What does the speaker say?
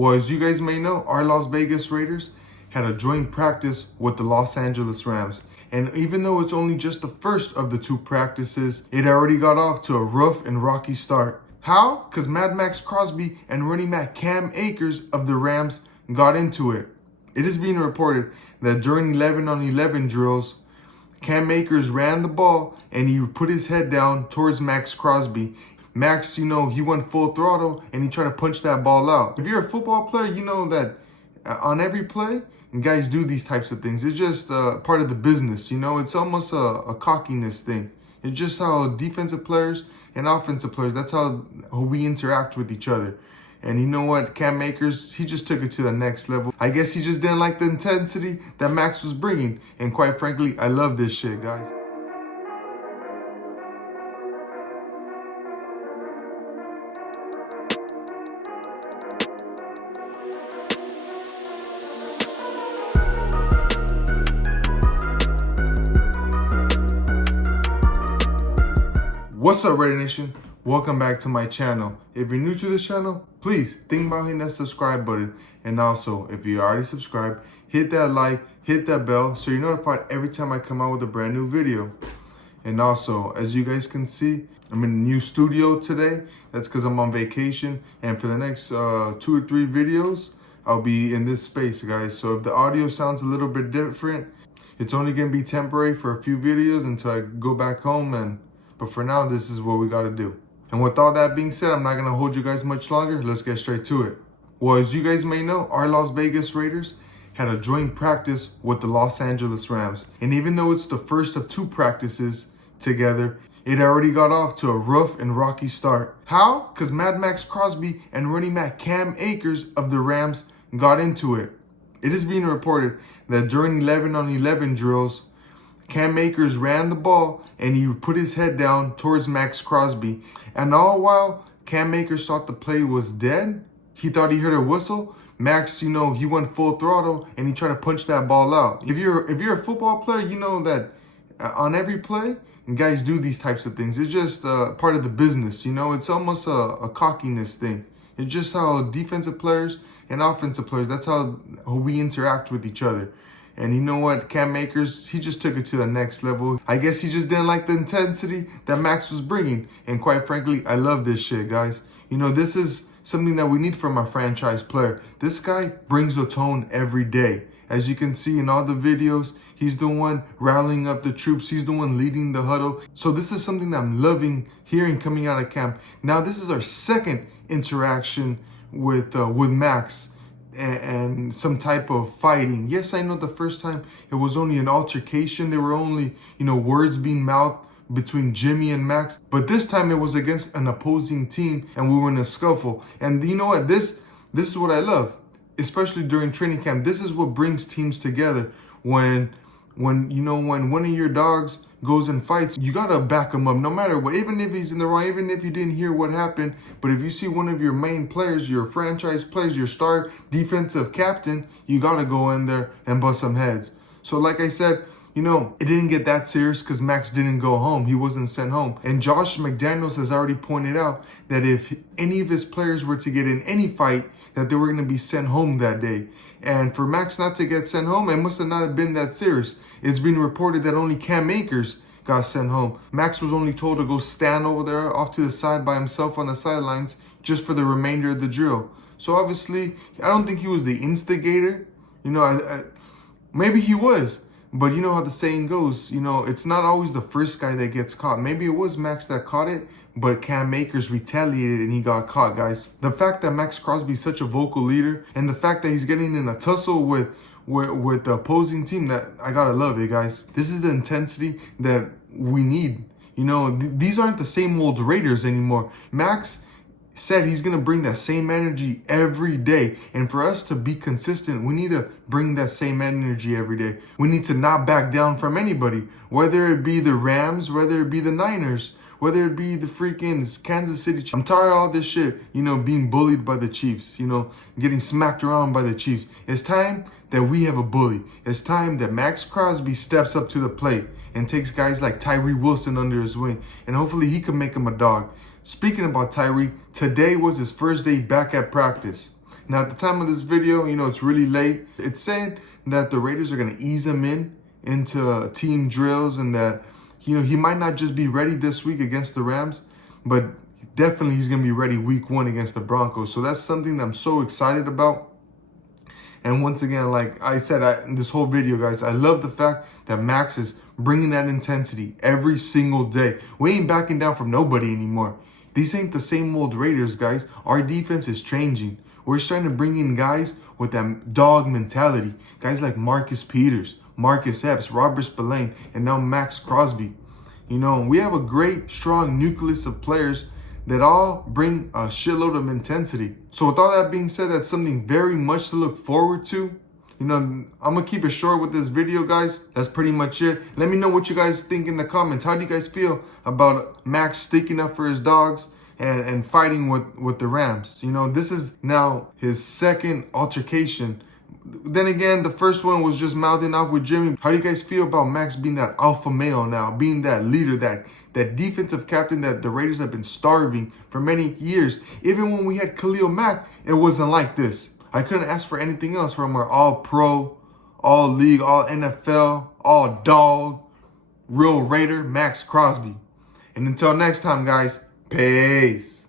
Well, as you guys may know, our Las Vegas Raiders had a joint practice with the Los Angeles Rams. And even though it's only just the first of the two practices, it already got off to a rough and rocky start. How? Because Maxx Crosby and running back Cam Akers of the Rams got into it. It is being reported that during 11-on-11 drills, Cam Akers ran the ball and he put his head down towards Maxx Crosby. Max, he went full throttle and he tried to punch that ball out. If you're a football player, you know that on every play, guys do these types of things. It's just part of the business, It's almost a cockiness thing. It's just how defensive players and offensive players, that's how we interact with each other. And you know what? Cam Akers, he just took it to the next level. I guess he just didn't like the intensity that Max was bringing. And quite frankly, I love this shit, guys. What's up, Raider Nation? Welcome back to my channel. If you're new to this channel, please think about hitting that subscribe button. And also, if you already subscribed, hit that like, hit that bell so you're notified every time I come out with a brand new video. And also, as you guys can see, I'm in a new studio today. That's because I'm on vacation. And for the next 2 or 3 videos, I'll be in this space, guys. So if the audio sounds a little bit different, it's only going to be temporary for a few videos until I go back home. But for now, this is what we got to do. And with all that being said, I'm not going to hold you guys much longer. Let's get straight to it. Well, as you guys may know, our Las Vegas Raiders had a joint practice with the Los Angeles Rams. And even though it's the first of 2 practices together, it already got off to a rough and rocky start. How? Because Maxx Crosby and running back Cam Akers of the Rams got into it. It is being reported that during 11-on-11 drills, Cam Akers ran the ball and he put his head down towards Maxx Crosby. And all while Cam Akers thought the play was dead, he thought he heard a whistle. Max, he went full throttle and he tried to punch that ball out. If you're a football player, you know that on every play, guys do these types of things. It's just part of the business, It's almost a cockiness thing. It's just how defensive players and offensive players, that's how we interact with each other. And you know what? Cam Akers, he just took it to the next level. I guess he just didn't like the intensity that Max was bringing. And quite frankly, I love this shit, guys. This is something that we need from our franchise player. This guy brings the tone every day. As you can see in all the videos, he's the one rallying up the troops. He's the one leading the huddle. So this is something that I'm loving hearing coming out of camp. Now, this is our second interaction with Max. And some type of fighting. Yes, I know the first time it was only an altercation. There were only, words being mouthed between Jimmy and Max. But this time it was against an opposing team and we were in a scuffle. And you know what? This is what I love, especially during training camp. This is what brings teams together. When one of your dogs goes and fights, you gotta back him up no matter what, even if he's in the wrong, even if you didn't hear what happened. But if you see one of your main players, your franchise players, your star defensive captain, you gotta go in there and bust some heads. So like I said, it didn't get that serious because Max didn't go home. He wasn't sent home. And Josh McDaniels has already pointed out that if any of his players were to get in any fight, that they were going to be sent home that day. And for Max not to get sent home, it must have not been that serious. It's been reported that only Cam Akers got sent home. Max was only told to go stand over there off to the side by himself on the sidelines just for the remainder of the drill. So obviously, I don't think he was the instigator. Maybe he was. But you know how the saying goes, it's not always the first guy that gets caught. Maybe it was Max that caught it, but Cam Akers retaliated and he got caught, guys. The fact that Maxx Crosby is such a vocal leader and the fact that he's getting in a tussle with the opposing team, that I gotta love it, guys. This is the intensity that we need. These aren't the same old Raiders anymore. Max said he's going to bring that same energy every day. And for us to be consistent, we need to bring that same energy every day. We need to not back down from anybody, whether it be the Rams, whether it be the Niners, whether it be the freaking Kansas City. I'm tired of all this shit, being bullied by the Chiefs, getting smacked around by the Chiefs. It's time that we have a bully. It's time that Maxx Crosby steps up to the plate and takes guys like Tyree Wilson under his wing. And hopefully he can make him a dog. Speaking about Tyree, today was his first day back at practice. Now, at the time of this video, it's really late. It's saying that the Raiders are going to ease him into team drills, and that, he might not just be ready this week against the Rams, but definitely he's going to be ready week 1 against the Broncos. So that's something that I'm so excited about. And once again, like I said in this whole video, guys, I love the fact that Maxx is bringing that intensity every single day. We ain't backing down from nobody anymore. These ain't the same old Raiders, guys. Our defense is changing. We're starting to bring in guys with that dog mentality. Guys like Marcus Peters, Marcus Epps, Robert Spillane, and now Maxx Crosby. We have a great, strong nucleus of players that all bring a shitload of intensity. So with all that being said, that's something very much to look forward to. I'm going to keep it short with this video, guys. That's pretty much it. Let me know what you guys think in the comments. How do you guys feel about Maxx sticking up for his dogs and fighting with the Rams? This is now his second altercation. Then again, the first one was just mouthing off with Jimmy. How do you guys feel about Maxx being that alpha male now, being that leader, that defensive captain that the Raiders have been starving for many years? Even when we had Khalil Mack, it wasn't like this. I couldn't ask for anything else from our all-pro, all-league, all-NFL, all-dog, real Raider, Maxx Crosby. And until next time, guys, peace.